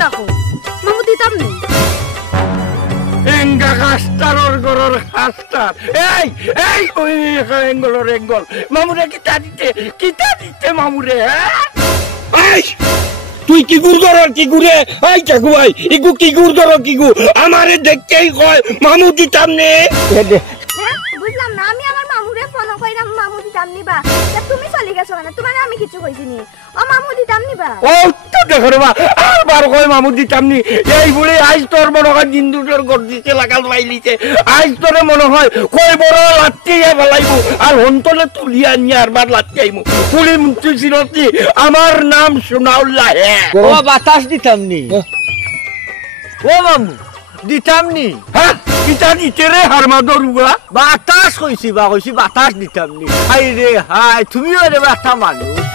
তাকো মামু দিতাম নি এঙ্গা কাস্টারর গরর কাস্টার এই এই ওই এঙ্গলর এঙ্গল মামুরে কিতা দিতে মামুরে এই তুই কি গুর গরর কি গুরে এই চাকু ভাই ইগু কি গুর গরর কি গু আমারে দেখতেই কয় মামু দিতাম নে বুঝলাম না আমি আমার মামুরে ফোন কইরাম মামু দিতাম নিবা তুমি চলি গেছো না তোমার আমি কিছু কইছি নি ও মামু দিতাম নিবা ও তো দেখো রে বা আর কই মামু দিতাম নি এই বলে আজ তোর মনে হয় জিন্দুটোর গর্দিতে লাগাল বাইলিছে আজ তোরে মনে হয় কই বড় লাত্তিয়ে ফলাইবো আর হন্তলে তুলিয়া নিয়ে আরবার লাত্তিয়াইমু পুলি মুক্তি সিরতি আমার নাম সুনাউল্লাহ ও বাতাস দিতাম নি ও মামু দিতাম নি হ্যাঁ কিতা দিতে রে হারমাদর উগা বাতাস কইছি বাতাস দিতাম নি হাই রে হাই তুমিও রে বাতা মানুষ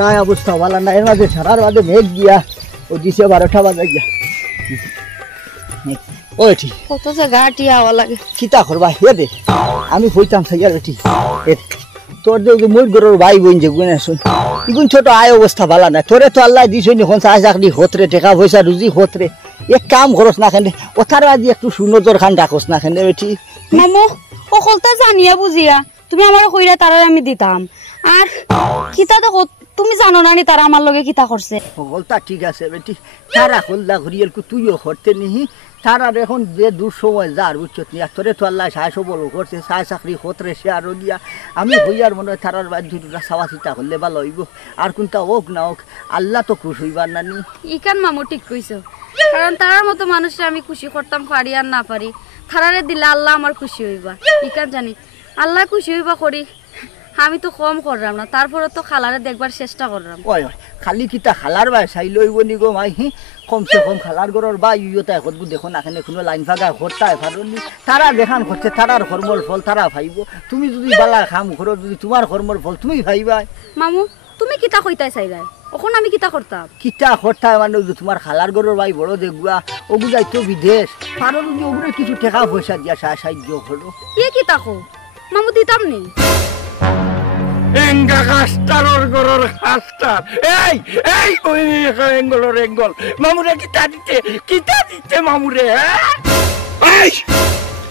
রায় অবস্থা ভালো না এর মাঝে সারার বাদে মেঘ গিয়া ও দিছে 12টা বাজে গিয়া ও এটি কত জায়গা টিয়া হওয়া লাগে কিতা করবা হে দে আমি কইতাম সাইয়ার বেটি তোর যে মুই গরর ভাই বোন যে গুনে শুন ইগুন ছোট আয় অবস্থা ভালো না তোরে তো আল্লাহ দিছই নি কোন চাকরি হতরে টাকা পয়সা রুজি হতরে এক কাম করস না কেন ওথার আজি একটু সুনজর খান ডাকস না কেন বেটি মামু ও কলতা জানিয়া বুঝিয়া তুমি আমার কইরা তারে আমি দিতাম আর কিতা দেখো তুমি জানো না নি তারা আমার লগে কিতা করছে বলতা ঠিক আছে বেটি তারা হল্লা ঘুরিয়েল কু তুইও করতে নিহি তারা এখন যে দূর সময় যার উচ্চত নিয়ে তোরে তো আল্লাহ সাহায্য বলো করছে সাহায্য চাকরি হতরে সে আরো দিয়া আমি হইয়ার মনে হয় তারার বাদ দুটা সাওয়া চিতা করলে ভালো হইব আর কোনটা হোক না হোক আল্লাহ তো খুশ হইবার না নি ইকান মামু ঠিক কইছো কারণ তারার মতো মানুষে আমি খুশি করতাম পারি আর না পারি তারারে দিলে আল্লাহ আমার খুশি হইবা ইকান জানি আল্লাহ খুশি হইবা করি আমি তো কম করলাম না তারপরে তো খালারে দেখবার চেষ্টা করলাম ওই খালি কিতা খালার বাই চাই লইব নি গো মাই কমসে কম খালার গরর বা ইয়তা এখন দেখো না এখানে কোনো লাইন ফাঁকা ঘরটায় ফারনি তারা দেখান করছে তারার কর্মর ফল তারা ভাইব তুমি যদি বালা খাম করো যদি তোমার কর্মর ফল তুমি ভাইবা মামু তুমি কিতা কইতাই চাইলাই ওখন আমি কিতা করতাম কিতা করতাম মানে তোমার খালার গরর ভাই বড় দেখবা ওগু যাইতো বিদেশ পারো যদি ওগুলো কিছু টাকা পয়সা দিয়া সাহায্য করো এ কিতা কো মামু দিতাম নি এঙ্গা কাস্টারর গরর কাস্টার এই এই ওই এঙ্গলর এঙ্গল মামুরে কিতা দিতে মামুরে এই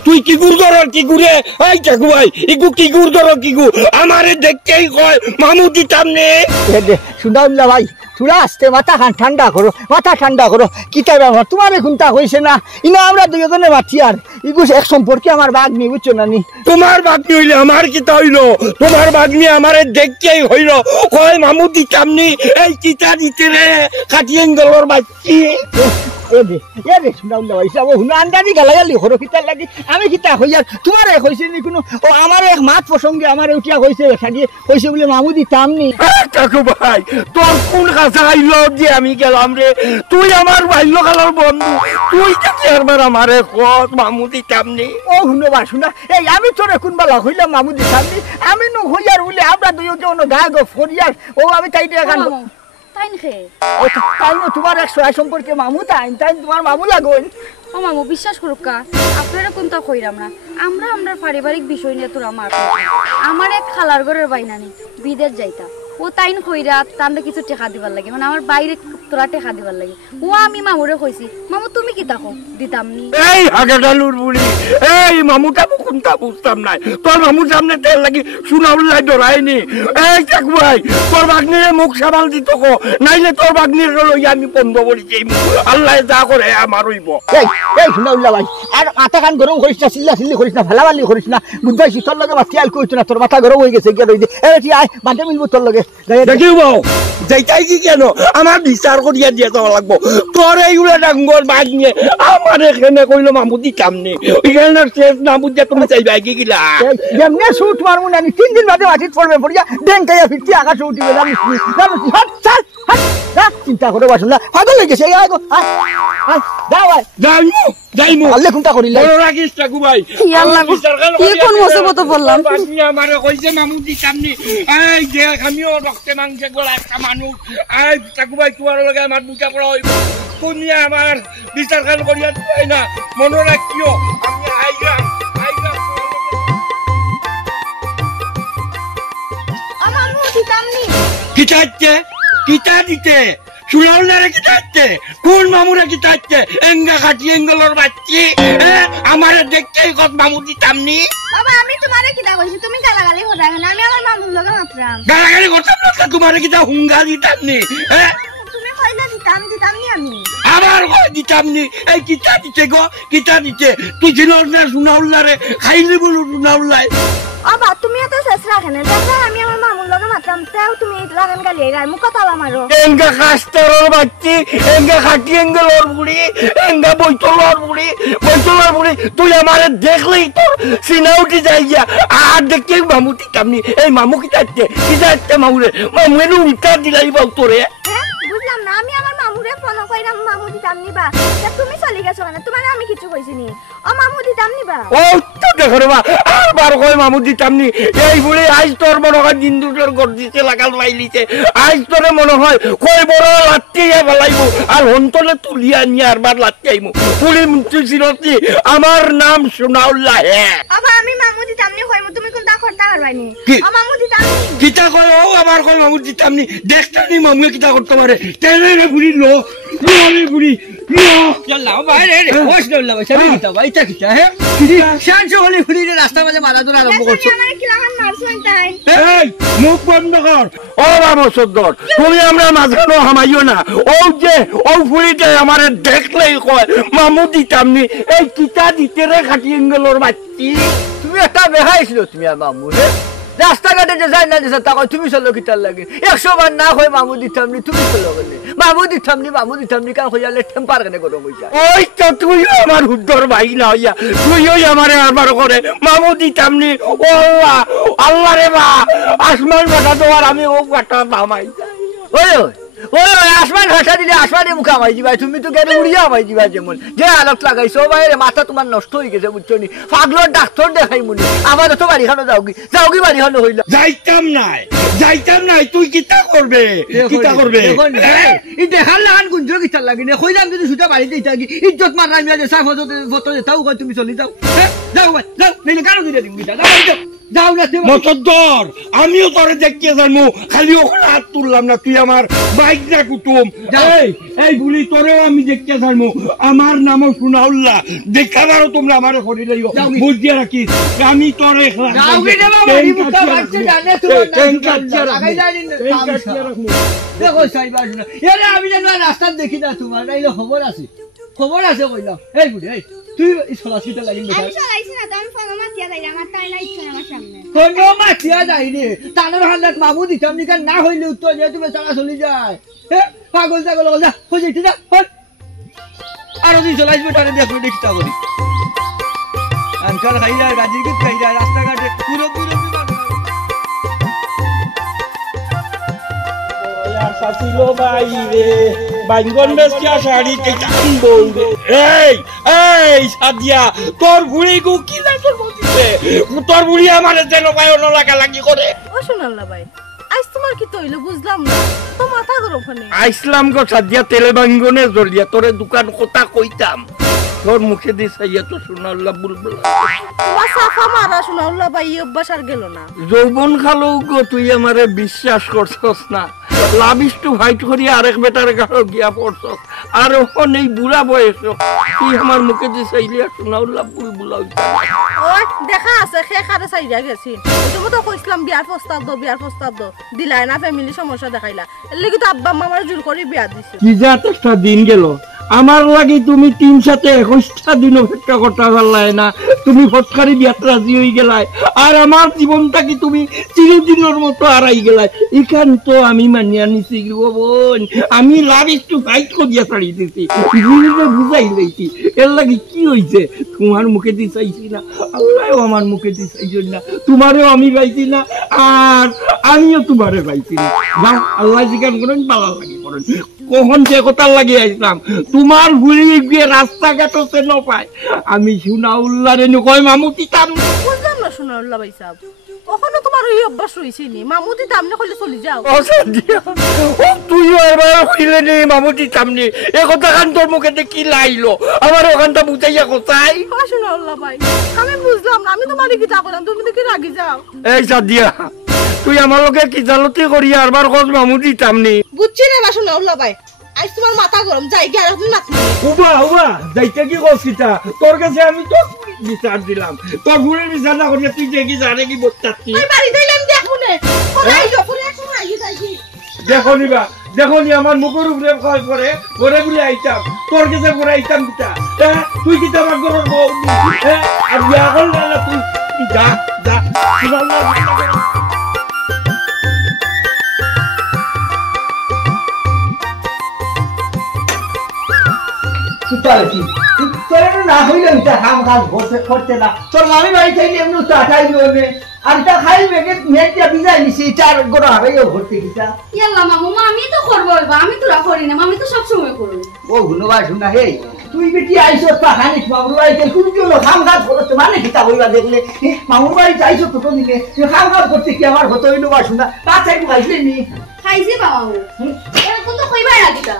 তুই কি গুর গরর কি গুরে এই চাকু ভাই ইগু কি গুর গরর কি গু আমারে দেখতেই কয় মামু দিতাম নে সুনাউল্লাহ ভাই তুরা আসতে মাথা খান ঠান্ডা করো কিতা ব্যাপার তোমার কোনটা হইছে না ইনা আমরা দুজনে মাতি আর ইগুস এক সম্পর্কে আমার বাগনি বুঝছো না নি তোমার বাগনি হইলে আমার কিতা হইলো তোমার বাগনি আমারে দেখতেই হইল কয় মামু দিতাম নি এই কিতা দিতে রে কাটিয়েন গলর বাচ্চি এ সুনাউল্লাহ ভাই সব হুনা আন্দাজি গালাগালি করো কিতা লাগি আমি কিতা হইয়ার তোমার এক হইছে নি কোনো ও আমার এক মাত প্রসঙ্গে আমার উঠিয়া হইছে সাজিয়ে হইছে বলে মামু দিতাম নি কাকু ভাই তোর কোন কাছে আইলো যে আমি গেলাম রে তুই আমার বাল্যকালের বন্ধু তুই দেখি একবার আমারে কত মামু দিতাম নি ও হুনো বা শুনা এই আমি তোরে কোন বেলা হইলাম মামু দিতাম নি আমি নো হইয়ার বলে আমরা দুজন গা গো ফরিয়ার ও আমি তাইতে এখন তাইন খে ও তাই তোমার এক সহায় সম্পর্কে মামু তাই তোমার মামু লাগোন ও মামু বিশ্বাস করুক কা আপনারা কোনটা কইরাম না আমরা পারিবারিক বিষয় নিয়ে তোর আমার এক খালার ঘরের বাইনানি বিদেশ যাইতা ও তাইন কইরা তান্ডে কিছু টাকা দিবার লাগে মানে আমার বাইরে তোরা টেকা দিবার লাগে ও আমি মামুরে কইছি মামু তুমি কি তাকো দিতাম নি এই হাগাডালুর বুড়ি এই মামুটা কোনটা বুঝতাম নাই তোর মামুর সামনে তেল লাগি সুনাউল্লাই ডরাইনি এই চাকু ভাই তোর বাগনিরে মুখ সামাল দিত কো নাইলে তোর বাগনির লইয়া আমি বন্ধ করি যাই আল্লাহ যা করে আমার হইব এই শুনা উল্লা ভাই আর মাথা কান গরম করিস না চিল্লা চিল্লি করিস না ভালাবালি করিস না বুঝবাই তোর লগে বাতি আল কইছ না তোর মাথা গরম হয়ে গেছে গিয়ে রইছে এই তুই আয় বাঁধে মিলবো তোর লগে দেখিব যাইতাই কি কেন আমার বিচার করিয়া দিয়ে যাওয়া লাগবো তোর এইগুলা ডাঙ্গর বাঘ নিয়ে আমার এখানে কইলো মামু দিতাম নি ওইখানে শেষ না বুঝে তুমি চাইবা কি গিলা যেমনে শুট মারমু না 3 দিন বাদে মাটিত পড়বে পড়িয়া ডেঙ্কাইয়া ফিরতি আকাশে উঠিবে জানিস হাট চল হাট যা চিন্তা করে বাসুন না পাগল হয়ে গেছে আয় গো আয় আয় যাও আয় যাইমু আল্লাহ কোনটা করিলা বড় রাখিস চাকু ভাই আল্লাহ কি কোন মুসিবত পড়লাম আপনি আমারে কইছে মামু দিতাম নি এই যে আমিও রক্তে মাংসে গলা একটা মানুষ এই চাকু ভাই তোমার লগে আমার বুঝা পড়া হইব তুমি আমার বিচার খান করিয়া দিই না মনে রাখিও আমি আইগাম মামু দিতাম নি কিতা দিতে সুলাউলারে কিতাচ্ছে কোন মামুরে কিতাচ্ছে এঙ্গা খাটি এঙ্গলর বাচ্চি আমারে দেখতেই কত মামু দিতাম নি বাবা আমি তোমারে কিতা কইছি তুমি গালাগালি হরা না আমি আমার মামুর লগে মাত্রাম গালাগালি করতাম না তোমারে কিতা হুঙ্গা দিতাম নি তুমি কইলা দিতাম নি আমি আবার কই দিতাম নি এই কিতা দিতে গো কিতা দিতে তুই জিনর না সুলাউলারে খাইলি বলু সুলাউলাই বাবা তুমি এত শেষ রাখে না দেখো আমি আমার মামুর লগে মাত্রাম তাও তুমি লাগান গালি আর মুখ কথা মারো এঙ্গা কাস্তারর বাচ্চি এঙ্গা খাটি এঙ্গলর বুড়ি এঙ্গা বইতলর বুড়ি তুই আমারে দেখলেই তোর সিনা উঠে যাই গিয়া আর দেখতে মামু দিতাম নি এই মামু কিতাচ্ছে মামুরে মামুয়ের উল্টা দিলাই বাউ তোরে হ্যাঁ বুঝলাম না আমি আমার মামুরে ফোন কইরাম মামু দিতাম নিবা তুমি চলে গেছো না তোমার আমি কিছু কইছি নি ও মামু দিতাম নিবা ও তো দেখো রে আর বার কই মামু দিতাম নি এই বুড়ি আজ তোর মনে হয় দিন দুটোর গর্জিতে লাগাল বাইলিছে আজ তোরে মনে হয় কই বড় লাত্তিয়া ফেলাইবো আর হন্তলে তুলিয়া নিয়ে আর বার লাত্তিয়াইমু পুলিশ মন্ত্রী সিরতি আমার নাম সুনাউল্লাহ বাবা আমি মামু দিতাম নি কইমু তুমি কোনটা করতে পারবানি ও মামু দিতাম নি কিতা কই ও আবার কই মামু দিতাম নি দেখতানি মামু কিতা করতে পারে তেরে রে বুড়ি লো বুড়ি চল্লাও বাইরে রে ওস দল্লা ভাই সবই কিতা ভাই তা কিতা হে শান হলি ফুলি রাস্তা মাঝে মারা দূর আরম্ভ করছো আমার কি লাগান মারছুন তাই এই মুখ বন্ধ কর ও বাবা সদ্দর তুমি আমরা মাঝখানে হামাইও না ও ফুলিতে আমারে দেখলেই কয় মামু দিতাম নি এই কিতা দিতে রে খাটি এঙ্গলর বাচ্চি তুমি একটা বেহাইছিল তুমি আর মামু হে রাস্তাঘাটে যে যাই না যে তা কই তুমি চলো কিতার লাগে 100 বার না কই মামু দিতাম নি তুমি চলো বলে মামু দিতাম নি কান কইলে টেম্পার কেন গরম হই যায় ওই তো তুই আমার হুদ্দর ভাই না হইয়া তুই ওই আমারে আবার করে মামু দিতাম নি ও আল্লাহ রে বা আসমান বাটা তো আর আমি ও কাটা বামাই ওই আসমান ভাষা দিলে আসমানে মুখা মাই দিবা তুমি তো গেলে উড়িয়া মাই দিবা যেমন যে আলোক লাগাইছো বাইরে মাথা তোমার নষ্ট হয়ে গেছে বুঝছো নি পাগলোর ডাক্তার দেখাই মুনি আমার তো বাড়ি খানো যাওগি বাড়ি খানো হইল যাইতাম নাই তুই কিতা করবে এই দেখার লাগান গুঞ্জ কিতার লাগি না কইলাম যদি সুতা বাড়ি দিই থাকি ইজ্জত মার রামিয়া যে সাফ ফটো যেতাও কই তুমি চলি যাও যাও যাও নেই কারো দিলে দিম গিতা যাও না মতদ্দর আমিও তোরে দেখিয়ে জানমু খালি ওখানে হাত তুললাম না তুই আমার বাইক না কুতুম এই বুড়ি তোরেও আমি দেখিয়ে জানমু আমার নামও সুনাউল্লাহ দেখাবারও তোমরা আমারে করি লাইও বুঝিয়ে রাখিস আমি তোরে আমি জানো রাস্তা দেখি না তোমার নাইলে খবর আছে কইলাম এই বুড়ি এই তুই সলাসিটা লাগিন আমি চলাইছি না তো আমি ফোন মাতিয়া যাই আমার তাই না ইচ্ছা আমার সামনে কোন মাতিয়া যাইনি তানের হান্দাত মামু দিতাম নি কান না হইলে উত্তর দিয়ে তুমি চলা চলি যায় পাগল যা কইছি ঠিক আছে আর ওই চলাইবে তারে দেখো দেখিতা করি আনকাল খাইলা গাজির কি খাইলা রাস্তাঘাটে পুরো সাসিলো বাইরে বাইঙ্গন বেশিয়া শাড়ি কেটান বলবে এই সাদিয়া তোর বুড়ি গু কি লাগর বলতিছে তোর বুড়ি আমারে যেন পায়ও না লাগি করে ও শুনাল্লা ভাই আজ তোমার কি তইলো বুঝলাম না তো মাথা গরম খানে আইসলাম গো সাদিয়া তেলে বাইঙ্গনে জড়িয়া তোরে দোকান কথা কইতাম তোর মুখে দিস তো সোনাউল্লাহ বুলবুল তোমার সাফা মারা শোনাউল্লাহ ভাই এই অভ্যাস আর গেল না। যৌবন খালো গো তুই আমারে বিশ্বাস করছস না, লাভিস টু ফাইট করি আরেক বেটার গাড়ো গিয়া পড়ছস, আর ওখন এই বুড়া বয়স তুই আমার মুখে দিস সোনাউল্লাহ বুলবুল। ওই দেখা আছে খে খারে চাইরা গেছি, তুমি তো কইছিলাম বিয়ার প্রস্তাব দো দিলাই না, ফ্যামিলি সমস্যা দেখাইলা, এর লাগি তো আব্বা আম্মা আমার জোর করে বিয়া দিছে। কি যা একটা দিন গেল আমার লাগি তুমি 3 সাথে 21টা দিন অপেক্ষা করতে পারলাই না, তুমি ফটকারি বিয়াত রাজি হয়ে গেলাই, আর আমার জীবনটা কি তুমি চিরদিনের মতো হারাই গেলাই। এখান তো আমি মানিয়া নিছি গো বোন, আমি লাভ একটু ফাইট করিয়া ছাড়িয়ে দিছি, জীবনে বুঝাই লইছি। এর লাগি কি হইছে, তোমার মুখে দি চাইছি না, আল্লাহও আমার মুখে দি চাইছেন না, তোমারও আমি পাইছি না, আর আমিও তোমারে পাইছি না। যাও আল্লাহ জিজ্ঞাসা করেন ভালো লাগে করেন, কখন যে কথা লাগিয়ে আসলাম তোমার ঘুরি গিয়ে রাস্তাঘাটও চেন পায়, আমি সোনাউল্লাহ রে কয় মামুতি তাম বুঝলাম না শোনাউল্লাহ ভাই সাহেব, কখনো তোমার এই অভ্যাস রইছে নি মামুতি তামনে কইলে চলে যাও। তুইও এবার কইলে নি মামুতি তামনি, এ কথা কান তোর মুখে কি লাইলো, আমার ওখানটা বুঝাইয়া কোথায়। শোনাউল্লাহ ভাই আমি বুঝলাম না, আমি তোমার কি তা করলাম, তুমি তো কি রাগি যাও। এই সাদিয়া তুই আমার লোকে কি জালতি করিয়া আরবার কস মামুতি তামনি। বুঝছি না শোনাউল্লাহ ভাই, আজ তোমার মাথা গরম, যাই গিয়ে আর তুমি নাচ উবা যাইতে কি কসিতা, তোর কাছে আমি তো বিচার দিলাম, তোর ঘুরে বিচার না করিয়া তুই দেখি জানে কি বলতাছি। আমি বাড়ি দিলাম দেখো নে কোথায় যাও কোন এক সময় আইছি যাইছি দেখো নি আমার মুখের উপরে কল করে ঘরে ঘুরে আইতাম, তোর কাছে ঘুরে আইতাম কিতা, তুই কিতা আমার ঘরের বউ, আর বিয়া করল না তুই, যা যা না হইলে কাম কাজ করতে না, তোর মামি বাড়ি থেকে এমনি চাটাই নেবে, আর তা খাই মেঘে মেঘটা বিজাই নিছি, চার গোড়া হারাইও ভর্তি কিতা। ইয়াল্লা মামু আমি তো করবো, আমি তোরা করি না, আমি তো সব সময় করি। ও গুনবা শুনা হে, তুই বেটি আইছো তা খানিস মামুর বাড়িতে, তুই জন্য কাম কাজ করতে মানে কিতা হইবা দেখলে, মামুর বাড়ি চাইছো তো দিনে তুই কাম কাজ করতে কি আমার হতো হইলো বা শুনা, তা চাইবো খাইছিলি নি খাইছি বাবু, এরকম তো কইবাই না কিতা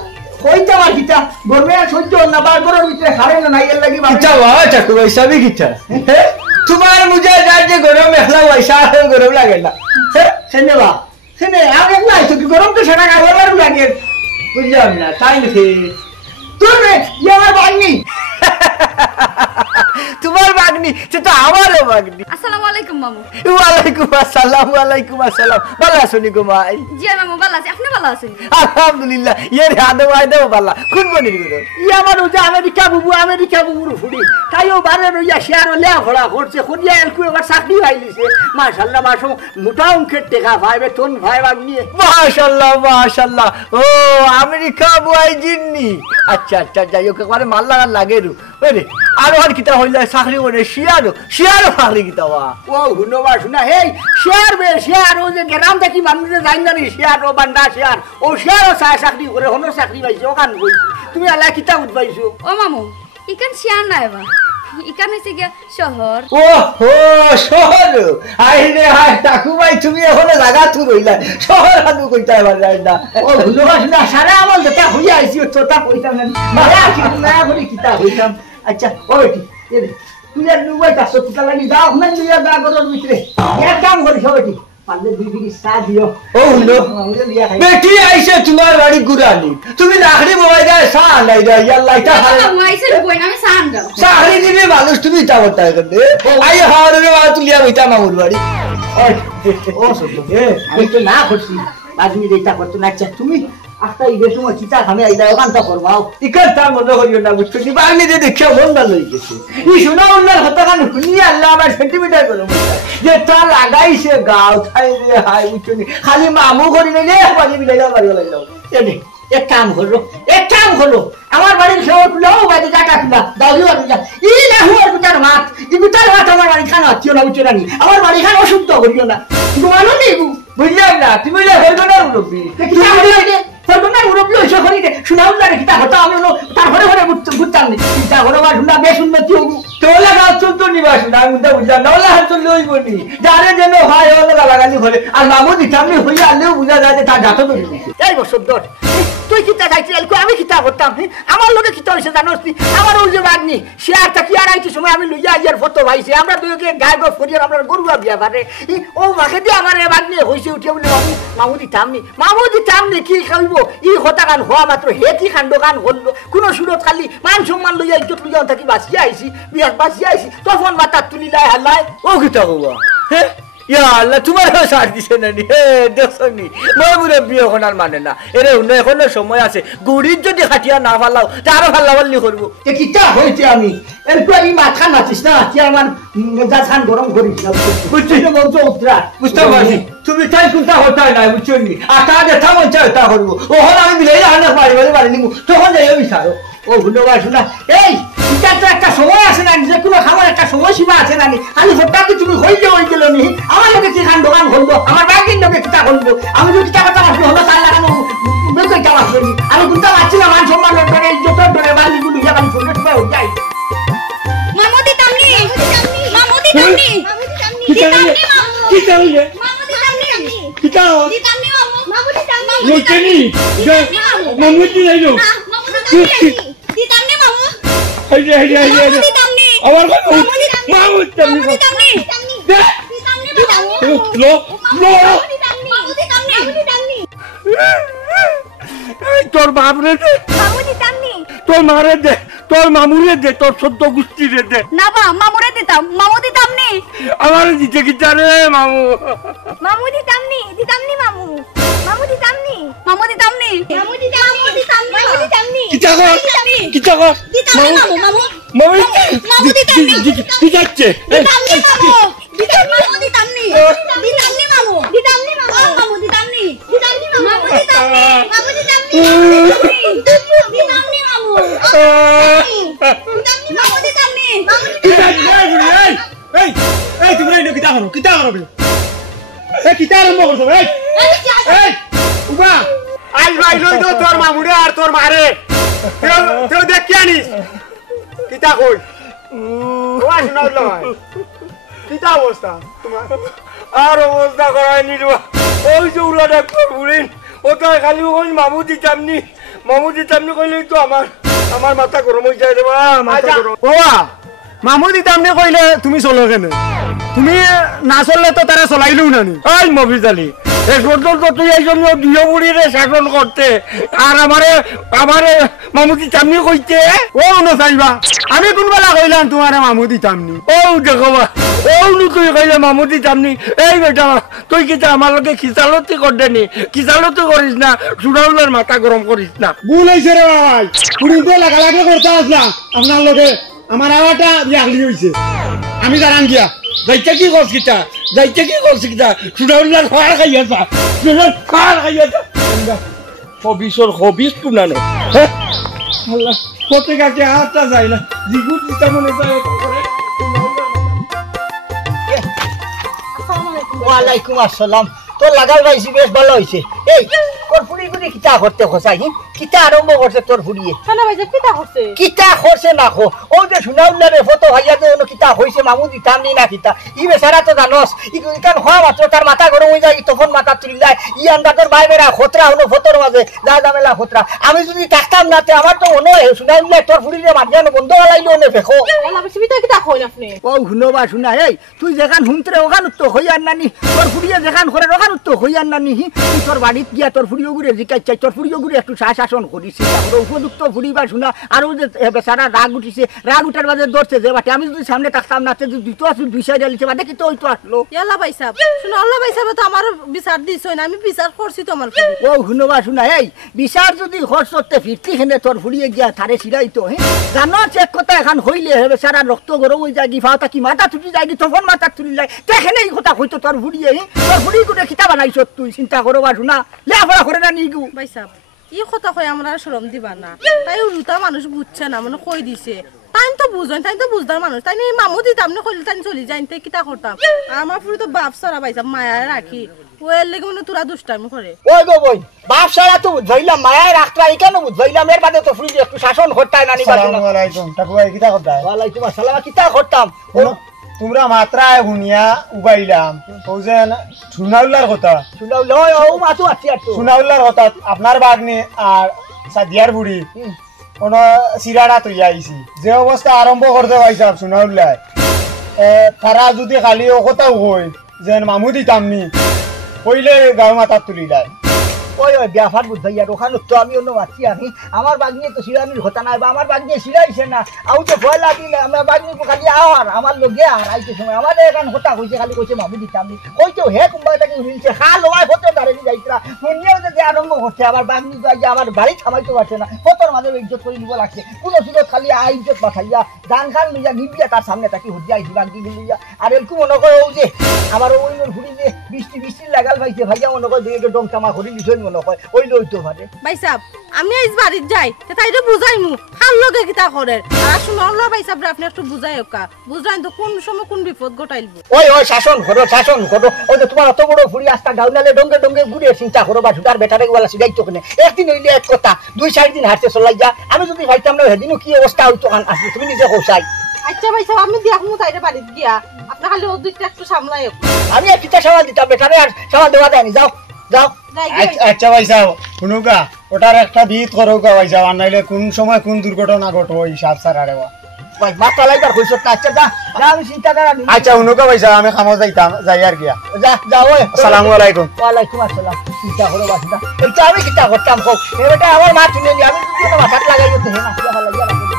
কইতা বা কিতা গরমে সহ্য না, বার গরমের ভিতরে খারে না এর লাগি কিতা বাবা চাকু হিসাবে কিতা তোমার মুজা যার যে গরম মেখলা পয়সা গরম লাগে না, সেনে বা সেনে আর এক নাই তো গরম তো সেটা গাওয়ার লাগে, বুঝলাম না তাই নাকি তোর রে আমার বাগনি তোমার বাগনি সে তো আমারও বাগনি। আসসালামু আলাইকুম মামু। ওয়ালাইকুম আসসালাম, ওয়ালাইকুম আসসালাম, ভালো আছো নি গো মাই? জি মামু ভালো আছি, আপনি ভালো আছেন? আলহামদুলিল্লাহ, ইয়ে আদো আদো ভালো, কোন বনির গো ই আমার ওই আমেরিকা বুবুর ফুড়ি তাইও বারে রইয়া শেয়ার লেয়া ভরা করছে, খুঁজিয়া এলকু এবার চাকরি পাইলিছে, মাশাআল্লাহ মাসো মোটা অঙ্কের টাকা পাইবে, তোন ভাই বাগনি মাশাআল্লাহ মাশাআল্লাহ। ও আমেরিকা বুয়াই জিন্নি, আচ্ছা আচ্ছা যাই হোক একবারে মাল লাগার লাগে রু ওরে, আর আর কিতা হইলে চাকরি করে শিয়ারও চাকরি কিতা বা ও হুনবা শুনা হেই শেয়ার বে শেয়ার, ও যে গ্রাম থেকে মানুষে যাই না নি শেয়ার, ও বান্ডা শেয়ার, ও শেয়ারও চাকরি করে হনো চাকরি পাইছে, ওখান কইছি তুমি আলা কিতা উঠবাইছো। ও মামু ইকান শিয়ার নাই বা, ইকান হইছে গিয়া শহর। ও হো শহর, আই রে হাই টাকু ভাই তুমি এখন জায়গা তুই রইলা, শহর হানু কইতা এবার যাই না। ও হুনবা শুনা সারা আমল যেটা হইয়া আইছি তোতা কইতাম না, মারা কি না বলি কিতা হইতাম। আচ্ছা ওই তুই আর নুবাই কাছে কিতা লাগি দাও না, তুই আর দা গরর ভিতরে এক কাম করি সবাই পারলে দুই দিন চা দিও। ও হুনো বেটি আইছে তোমার বাড়ি গুরানি, তুমি লাকড়ি মোবাইল যায় সা নাই রে আল্লাহ তা মামু আইছে বই আমি সান দাও চাকরি দিবে মানুষ, তুমি তা বলতা করে আই হাওড়ে মা তুলিয়া বইতা মামুর বাড়ি। ও সত্য আমি তো না করছি, আদমি এটা করতো না। আচ্ছা তুমি আস্তা এই সময় চিতা খামে আইলা ওখানটা করবাও, ইকার তা মনে করিও না, বুঝছো কি বাঙনি যে দেখে মন ভালো হয়ে গেছে, ই শোনা উল্লার হতাকান শুনি আল্লাহ আমার সেন্টিমিটার করে যে তা লাগাইছে গাও খাই রে হাই, বুঝছো নি খালি মামু করি নাই রে বাড়ি বিলাইলা বাড়ি লাগাইলাম। এক কাম হলো আমার বাড়ির শহর খুলে ও বাড়ি জায়গা খুলা দাউলি বাড়ি যা ই না হুয়ার গুটার মাত, ই গুটার মাত আমার বাড়ি খান আত্মীয় না উচ্চ রানি, আমার বাড়ি খান অসুস্থ করিও না, ঘুমানো নেই বুঝলাম না, তুমি হরগনার মুরব্বী সর্বনার মুরব্বী হইছে করিতে শোনা উল্লারে কিতা হতো, আমি তার ঘরে ঘরে বুঝতাম না চিন্তা ঘরে বা শুনলা বেশ উন্নতি হবু, তোলা গাছ চলতো নিবাস না মুদা বুঝলাম না, ওলা হাত চললে হইব নি যারে যেন হয় ওলা গালাগালি ঘরে, আর মামু দিতাম নি হইয়া আনলেও বুঝা যায় যে তার গাছও ধরে দিচ্ছে। এই বছর তুই কিতা খাইছি আমি কিতা করতাম আমার লোকে কিতা হয়েছে জানোস নি আমার ওই যে বাগনি সে আর থাকি আর আইছি সময় আমি লইয়া ইয়ার ফটো ভাইছি আমরা দুইকে গায়ে গো ফরিয়ার আমরা গরুয়া বিয়া পারে ও মাকে দিয়ে আমার বাগনি হইছে উঠিয়া বলে মামু দিতাম নি কি খাইব ই কথা গান হওয়া মাত্র হে কি কাণ্ড গান হলো কোনো সুরত খালি মান সম্মান লইয়া ইজ্জত লইয়া থাকি বাঁচিয়ে আইছি বিয়াত বাঁচিয়ে আইছি তখন মাতার তুলি লাই হাল্লাই ও কিতা হবা হ্যাঁ ইয়া আল্লাহ তোমার সার দিছে না নি হে দেখছো নি মই মুরে বিয়ে হনার মানে না এরে এখনো সময় আছে গড়ির যদি খাটিয়া না ফালাও তারও ফাল্লাবাল্লি করবো এ কিতা হয়েছে আমি এরপর এই মাথা নাচিস না কি আমার গাছান গরম করিস না বুঝছি না বলছো উত্তরা বুঝতে পারছি তুমি তাই চিন্তা হতাই না বুঝছো নি আর তা দেখা মন চাই তা করবো ওহন আমি মিলে রান্না পারি নিমু তখন যাইও বিচারো ও ধন্যবাদ শোনা এই এটা তো একটা সময় আছে না যে কোনো খাবার একটা সময় সীমা আছে না আমি হঠাৎ তুমি হইলে হয়ে গেল নি আমার লোকে কি খান দোকান হলো আমার বাকির লোকে কিতা করবো আমি যদি কিতা কথা আসবো হলো তার লাগানো বেশি কাম আসবেনি আমি বুঝতে পারছি না মান সম্মান লোকের এই যত ধরে বালিগুলো ইয়া আমি ফোনে টুপে হয়ে যাই মামুদি তামনি কিতা হইলে কিতা লুচেনি মামুদি যাইলো হাইরে আমার মামুদি তামনি তোর বাপরে দে তোর মারে দে তোর মামুরে দে তোর সদ্য গুষ্টি রে দে না বা মামুরে দিতাম মামু দিতামনি আমার দিতে কি জানে মামু মামু দিতামনি মামু দিতামনি কিতা কর মামু মামু কি যাচ্ছে তোর মামুরে আর তোর মারে দেখ কি আনিস কিতা কই কিতা অবস্থা তোমার আর অবস্থা করায়নি ওই যে উলা ডাক্তার বুড়িন ওটা খালি ওই মামু দিতামনি কইলেই তো আমার মাথা গরম হয়ে যায় রে মাথা গরম মামু দিতামনি কইলে তুমি চলো কেন তুমি না চললে তো তারা চলাইলেও না নি ওই মফিজ আলী তুই একজন দুই বুড়িরে শাসন করতে আর আমারে মামু দিতামনি কইতে ও চাইবা আমি কোনবেলা কইলাম তোমার মামু দিতামনি ও দেখবা ও তুই কইলে মামু দিতামনি এই বেটা তুই কিতা আমার লগে খিচালতি করদেনি খিচালতি করিস না সুরাউলের মাথা গরম করিস না ভুল হয়েছে রে ভাই পুরিতে লাগালাগি করতে আসলাম আপনার লগে আমার আওয়াটা বিয়াগলি হয়েছে আমি জানান গিয়া যাইতে কি করছি কিতা সুরাউল্লার খাওয়ার খাইয়াছা হবিস পুনানো হ্যাঁ কোথে কাছে হাতটা যায় না জিগুর দিতা মনে যায় ওয়ালাইকুম আসসালাম তোর লাগাই পাইছি বেশ ভালো হয়েছে এই তোর ফুড়ি গুলি কিতা করতে খোঁচাই কিতা আরম্ভ করছে তোর ফুড়িয়ে কিতা করছে না খো ও যে শুনাউল্লারে ফটো ভাইয়া যে কিতা হয়েছে মামু দিতাম নি না কিতা ই বেচারা তো জানস ইকান হওয়া মাত্র তার মাথা গরম হয়ে যায় তখন মাথা তুলি যায় ই আন্দা তোর ভাই মেরা খতরা হলো ফটোর মাঝে যা জামেলা খতরা আমি যদি থাকতাম না আমার তো মনে হয় শুনাউল্লা তোর ফুড়িরে মাঝখানে বন্ধ হলাইলো নে ফেকো ও শুনবা শুনা এই তুই যেখান শুনতে ওখান তো হইয়ার নানি তোর ফুড়িয়ে যেখান করে ওখান তো হইয়ার নানি তুই তোর বাড়িত গিয়া তোর ফুড়িও ঘুরে জিকাই চাই তোর ফুড়িও ঘুরে একটু শাসন করিস উপযুক্ত ফুড়িবা শুনা আর বেচারা রাগ উঠিছে রাগ উঠার বাদে ধরছে যে বাটে আমি যদি সামনে থাকতাম না দুটো আসুন দুই সাইড আলিছে বাদে কি তো ওই তো আসলো ইয়াল্লা ভাই সাহেব শুনো আল্লাহ ভাই সাহেব তো আমার বিচার দিছ না আমি বিচার করছি তোমার ও শুনবা শুনা এই বিচার যদি খরচ করতে ফিরতি হেনে তোর ফুড়িয়ে গিয়া থারে ছিড়াই তো জানো চেক কথা এখন হইলে হে বেচারা রক্ত গরম হয়ে যায় ফাওতা কি মাথা তুটি যায় তখন মাথা তুলি যায় দেখেনে এই কথা হইতো তোর ফুড়িয়ে তোর ফুড়ি করে খিতা বানাইছ তুই চিন্তা করবা শুনা লেফা করে না নিগু ভাই সাহেব ই কথা কই আমরা শরম দিবা না তাই রুতা মানুষ বুঝছে না মানে কই দিছে তাই তো বুঝেন তাই তো বুঝদার মানুষ তাই মামু দিতাম না কইলে তাই চলি যাই তাই কিতা করতাম আমার ফুড়ি তো বাপ সারা ভাই সাহেব মায়া রাখি ওর লেগে মনে তোরা দুষ্টামি করে ওই গো বই বাপ সারা তো বুঝাইলাম মায়ায় রাখতা এই কেন বুঝাইলাম এর বাদে তো ফুড়ি একটু শাসন করতাই নানি বাদ আসসালামু আলাইকুম টাকু ভাই কিতা করতাই ওয়ালাইকুম আসসালাম কিতা করতাম তোমরা মাত্রায় শুনিয়া উবাইলাম ও যে সুনাউল্লার কথা শুনাইল ও মাতো আছি আর তো সুনাউল্লার কথা আপনার বাগনি আর সাদিয়ার বুড়ি কোন সিরাড়া তৈরি আইছি যে অবস্থা আরম্ভ করতে পাইছাম সুনাউল্লাহ তারা যদি খালি ও কথাও কই যে মামু দিতামনি কইলে গাঁও মাথার তুলি যায় ওই ওই ব্যাপার বুঝাইয়া ওখানে তো আমি অন্য আছি আমি আমার বাগনিয়ে তো সিরানির কথা নাই বা আমার বাগনিয়ে সিরাইছে না আউ তো ভয় লাগিলে আমার বাগনি খালি আর আমার লগে আর আইতে সময় আমাদের এখান কথা কইছে খালি কইছে মামু দিতাম কইতো হে কুম্বাটাকে শুনছে খাল ওয়াই হতে দাঁড়িয়ে যাইতরা শুনিয়েও যে আরম্ভ করছে আমার বাগনি তো আইয়া আমার বাড়ি থামাইতে পারছে না কতর মাঝে ইজ্জত করে নিব লাগছে কোনো সুযোগ খালি ইজ্জত পাঠাইয়া গান খান লইয়া নিবিয়া তার সামনে তাকে হইয়া আইছি বাগনি লইয়া আর এরকম মনে করে ও যে আমার ওই ঘুরি যে বৃষ্টি বৃষ্টি লাগাল পাইছে ভাইয়া মনে করে দেখে ডং টামা করি নিছই মনে হয় ওই লইতো পারে ভাই সাহেব আমি আজ বাড়িতে যাই তাইরে বুঝাইমু খাল লগে কিতা করে আর শুনল ভাই সাহেব আপনি একটু বুঝাই ওকা বুঝাইন তো কোন সময় কোন বিপদ ঘটাইলবো ওই ওই শাসন করো ওই যে তোমার অত বড় ফুড়ি আস্তা গাউনালে ডঙ্গে ডঙ্গে ঘুরে চিন্তা করো বা ঝুটার বেটারে বলা শিখাইতো কেন একদিন হইলে এক কথা 2-4 দিন হাঁটতে চলাই যা আমি যদি ভাইতাম না সেদিনও কি অবস্থা হইতো কান আসলে তুমি নিজে কৌশাই আচ্ছা ভাই সাহেব আমি দেখমু তাইরে বাড়িতে গিয়া আপনি খালি ও দুইটা একটু সামলাই আমি আর কিতা সামাল দিতাম বেটারে আর সামাল দেওয়া দেয়নি যাও যাও আচ্ছা ভাই সাহেব শুনুকা ওটার একটা ভিত করুকা ভাই সাহেব আর নাইলে কোন সময় কোন দুর্ঘটনা ঘটবো হিসাব স্যার আরে ভাই মাথা লাইবার কইছ না আচ্ছা যা আমি চিন্তা করা নি আচ্ছা শুনুকা ভাই সাহেব আমি খামো যাই আর গিয়া যা যাও ওই আসসালামু আলাইকুম ওয়ালাইকুম আসসালাম চিন্তা করো বাসিদা এটা আমি কিতা করতাম কও এটা আমার মা শুনে নি আমি যদি মাথা লাগাই দিতে হে না কি ভালো লাগিয়া লাগে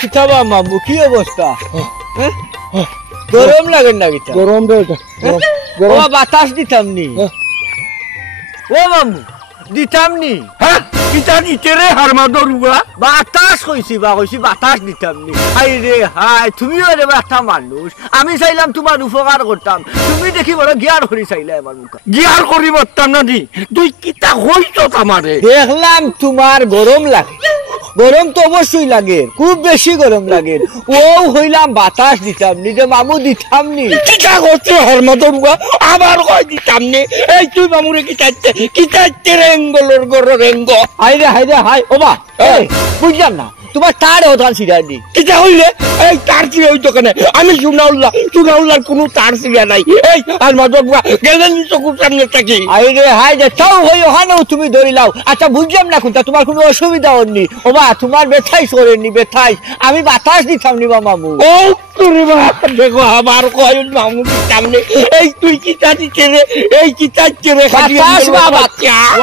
কিতাবা মামু কি অবস্থা গরম লাগে না কিতা গরম রে ও বাতাস দিতাম নি ও মামু দিতাম নি হ্যাঁ কিতা দিতে রে হারমাদর উগা বাতাস কইছি বাতাস দিতাম নি হাই রে হাই তুমিও রে একটা মানুষ আমি চাইলাম তোমার উপকার করতাম তুমি দেখি বড় জ্ঞান করি চাইলে আমার মুখ গিয়ার করি বর্তাম না দি তুই কিতা হইছ আমারে দেখলাম তোমার গরম লাগে গরম তো অবশ্যই লাগে খুব বেশি গরম লাগে ও হইলাম বাতাস দিতাম নি যে মামু দিতাম নি কিতা করছে হারমাদর উগা আবার কই দিতাম নে এই তুই মামুরে কিতাইতে রেঙ্গলর গর রেঙ্গ হাই রে হাই ওবা এই বুঝলাম না তোমার তার ওধান সিরাই দি কিতা হইলে এই তার চিরে হইতো কেন আমি সুনাউল্লার কোনো তার চিরা নাই এই হারমাদর উগা গেলেন চকুর সামনে থাকি হাই রে হাই যে তাও হই ওখানেও তুমি ধরি লাও আচ্ছা বুঝলাম না কোনটা তোমার কোনো অসুবিধা হয়নি ওবা তোমার ব্যথাই সরেনি ব্যথাই আমি বাতাস দিতাম নি বা মামু ও তোরে বাপ দেখো আবার কই মামু দিতাম নে এই তুই কিতা দিতে রে এই কিতাইতে রে বাতাস বাবা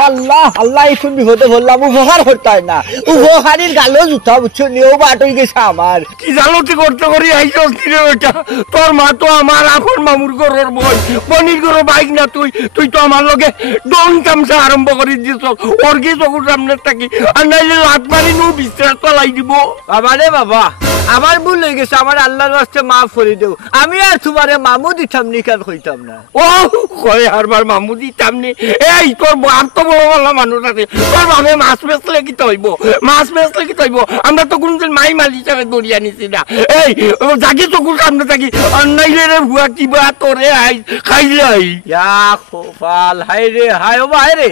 আল্লাহ আল্লাহ এখন বিপদে বললাম উপহার করতাই না উপহারের গালো জুতা বুঝছো নিয়েও বাটই গেছে আমার কি জালতি করতে করি আইছস কি রে বেটা তোর মা তো আমার আপন মামুর ঘরের বই বনির ঘরে বাইক না তুই তো আমার লগে ডং কামসা আরম্ভ করে দিছ ওর কি চকুর সামনে থাকি আর নাইলে লাত মারি নু বিস্তার তলাই দিব বাবা রে বাবা আমার ভুল হয়ে গেছে আমার আল্লাহর রাস্তে মাফ করে দেও আমি আর তোমারে মামু দিতাম নি কেন কইতাম না ও কয় হারবার মামু দিতাম নি এই তোর বাপ তো বড় বড় মানুষ আছে তোর বাপে মাছ বেচলে কি তৈব আমরা তো কোনদিন মাই মাল হিসাবে দড়িয়া নিছি না এই জাগি চকুর সামনে থাকি আর নাইলে রে ভুয়া কিবা তোরে আই খাইলাই ইয়া খোফাল হাই রে হাই ও ভাই রে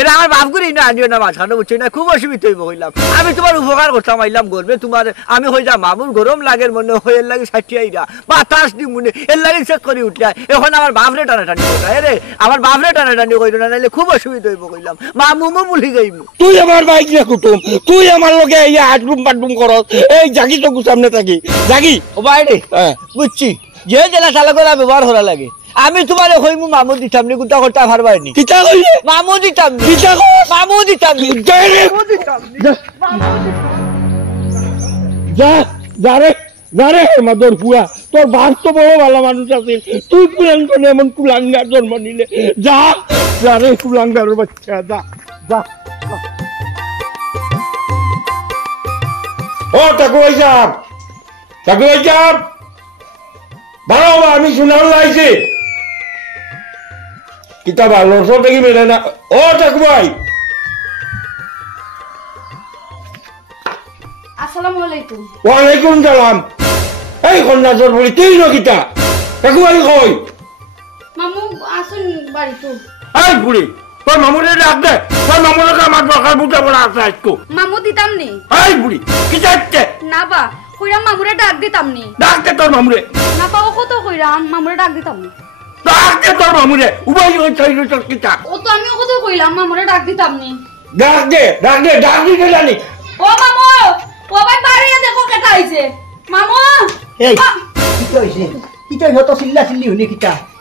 এরা আমার বাপ করি না আনিও না মাঝখানে বুঝছি না খুব অসুবিধা হইব হইলাম আমি তোমার উপকার করতাম আইলাম গর্বে তোমার আমি হয়ে যা মামুর গরম লাগের মনে হয়ে লাগে সাথিয়াইরা বাতাস দি মনে এর লাগে চেক করে উঠলে এখন আমার বাপরে টানাটানি করো রে আমার বাপরে টানাটানি কইল না নাইলে খুব অসুবিধা হইব কইলাম মামু ভুলি যাইব তুই আমার বাইক না কুটুম তুই আমার লগে এই আটরুম বাটরুম করস এই জাগি চকুর সামনে থাকি জাগি ও ভাই রে বুঝছি যে জেলা চালকেরা ব্যবহার করা লাগে আমি তোমারে কইমু মামু দিতাম নি গুটা করতে পারবাইনি কিতা কইলে মামু দিতাম নি কিতা কই মামু দিতাম নি যা রে মাদর ফুয়া তোর বাপ তো বড় ভালো মানুষ আছে তুই পুরান এমন কুলাঙ্গার জন্ম নিলে যা রে কুলাঙ্গার বাচ্চা যা ও টাকু ভাই সাহেব ভালো আমি সুনাউল্লাহ আইছি কিতা ভালো সব দেখি মেলে না ও টাকু ভাই আসসালামু আলাইকুম ওয়ালাইকুম সালাম এই কন্যা তোর বলি তুই নকিতা টাকু ভাই কই মামু আসুন বাড়ি তো এই বুড়ি তোর মামুরে ডাক দে তোর মামুরকে আমার দরকার বুঝে পড়া আছে আজকে মামু দিতাম নি এই বুড়ি কি চাইছে না বা কইরাম মামুরে ডাক দিতাম নি ডাক দে তোর মামুরে না পাও কত কইরাম মামুরে ডাক দিতাম নি ডাক দে তোর মামুরে উবাই ওই চাইলো তোর কিতা ও তো আমি কত কইলাম মামুরে ডাক দিতাম নি ডাক দিতে জানি ও মামু ও ভাই বাড়িয়ে দেখো কেটা আইছে মামু এই কিটা হইছে কিটা হতো চিল্লা চিল্লি হইনি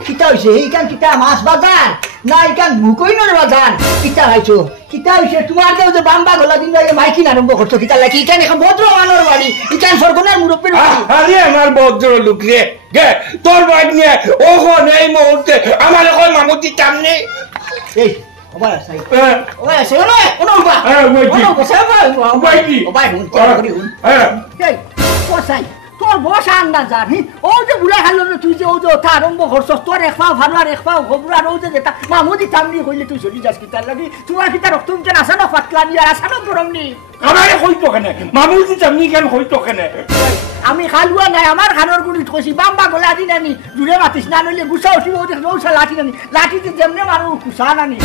কিটা হইছে এইখান কিটা মাছ বাজার না এইখান মুকইনের বাজার কিটা হইছো কিটা হইছে তোমার যে বাম্বা গলা দিন আগে মাইকিন আরম্ভ করছো কিটা লাগি এইখান এখন ভদ্র মানর বাড়ি এইখান সরগনার মুরব্বির বাড়ি আরে আমার ভদ্র লোক রে গে তোর বাইক নিয়ে ওখন এই মুহূর্তে আমার এখন মামুতি সামনে এই ওবা সাই ওবা সাই ওনো ওবা ওইটি ওনো বসে ওইটি ওবা হুন করি হুন এই কোসাই তোর বসা আন্দাজ জানি ও যে বুড়া খালো তুই যে ও যে ওঠা আরম্ভ করছস তোর এক পাও ভালো আর এক পাও খবর আর ও যে যেটা মামুদি তামনি কইলে তুই চলি যাস কিতার লাগি তোমার কিতার রক্ত উঠছে না আসানো পাতলা নি আর আসানো গরম নি আমারে হইতো কেন মামুতি সামনে কেন হইতো কেন আমি খালুয়া নাই আমার খানোর গুড়ি কইছি বাম্বা গলা দি নানি জুড়ে মাতিস না নইলে গুছা উঠিব ও যে রৌসা লাঠি নানি লাঠিতে যেমনে মারু কুসা নানি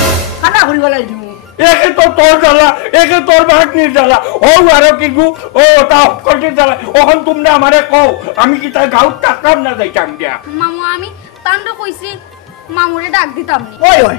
খানা করিব লাই দিমু একে তো তোর জ্বালা একে তোর ভাগ্নির জ্বালা ও আরো কিগু ও তা কলটির জ্বালা ওখান তোমরা আমারে কও আমি কি তাই গাউত টাকতাম না যাইতাম দিয়া মামু আমি তান্ড কইছি মামুরে ডাক দিতাম নি ওই ওই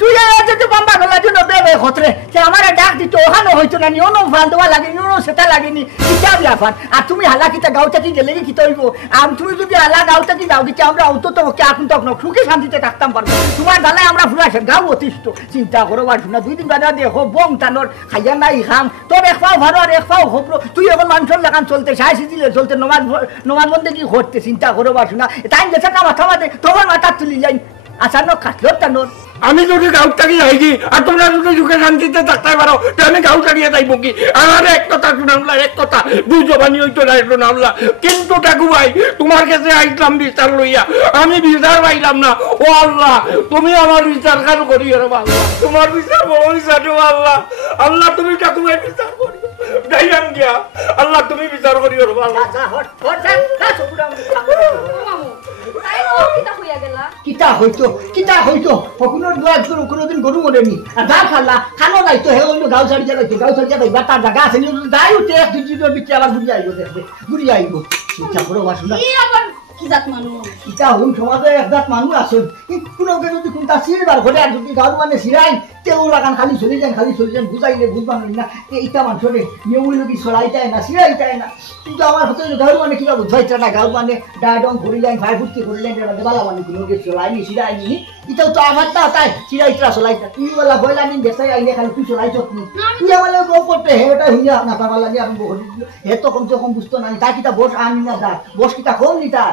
তুই যদি বাম্বা গলা দিন বেবে খতরে যে আমার ডাক দিত ওখানে হইতো না নিও ফাল দেওয়া লাগেনি ও সেটা লাগেনি কিতাব লাফান আর তুমি হালা কিতা গাঁওটা কি গেলে কি তৈব আর তুমি যদি হালা গাঁওটা কি গাও দিতে আমরা অন্তত আপনি তখন সুখে শান্তিতে থাকতাম পারবো তোমার গালায় আমরা ফুরাছে গাঁও অতিষ্ঠ চিন্তা করো বার শুনা 2 দিন বাদে দেখো বং টানোর খাইয়া নাই খাম তোর এক পাও ভালো আর এক পাও খবর তুই এখন মানুষের লাগান চলতে সাইসি দিলে চলতে নমাজ বন্ধে কি করতে চিন্তা করো বার শুনা তাই গেছে না মাথা মাথে তোমার মাথা তুলি যাই আচ্ছা ন কাটলো টানোর আমি যদি গাঁত থাকি যাইছি আর তোমরা যদি সুখে শান্তিতে থাকতে পারো তো আমি গাঁত থাকিয়ে যাইব কি আমার এক কথা শুনামলা এক কথা দুই জবানি হইতো না শুনামলা কিন্তু ঠাকু ভাই তোমার কাছে আইলাম বিচার লইয়া আমি বিচার পাইলাম না ও আল্লাহ তুমি আমার বিচার কাল করিও রে আল্লাহ তোমার বিচার বড় বিচার আল্লাহ আল্লাহ তুমি ঠাকু ভাই বিচার করিও যাইলাম গিয়া আল্লাহ তুমি বিচার করিও রে আল্লাহ মামু তাই ও কিতা হইয়া গেলা কিতা হইতো হকুনোর দুয়ার করে কোনোদিন গরু মরেনি আর যা খালা খানো যাইতো হে হইলো গাঁও ছাড়ি যাইতো গাঁও ছাড়ি যাইবা তার জায়গা আছে যাই উঠে 2 দিনের ভিতরে আবার ঘুরি আইব দেখবে ঘুরি আইব চিন্তা করো বাসুনা কি আবার কি জাত মানুষ ইটা হুন সমাজে একজাত মানুষ আছে কোনোকে যদি কোনটা সিরবার ঘরে আর যদি গাঁও মানে সিরাই তেও লাগান খালি চলে যান বুঝাইলে বুঝবা না ইটা মানুষরে নিয়মুল কি চলাই যায় না সিরাই যায় না কিন্তু আমার হতে গাঁও মানে কিবা বুঝাইছে না গাঁও মানে ডায়ডং করিলেন ফাই ফুটি করিলেন বালা মানে কোনোকে চলাইনি সিরাইনি ইটাও তো আমার তাই সিরাইটা চলাইতা তুই বলা বইলা নিন দেশাই আইলে খালি তুই চলাইছ তুই আমার গো করতে হেটা হইয়া না পাবা লাগে আরম্ভ করি হে তো কমসে কম বুঝতো না তা কিটা বস আনি না দা বস কিটা কম নি তার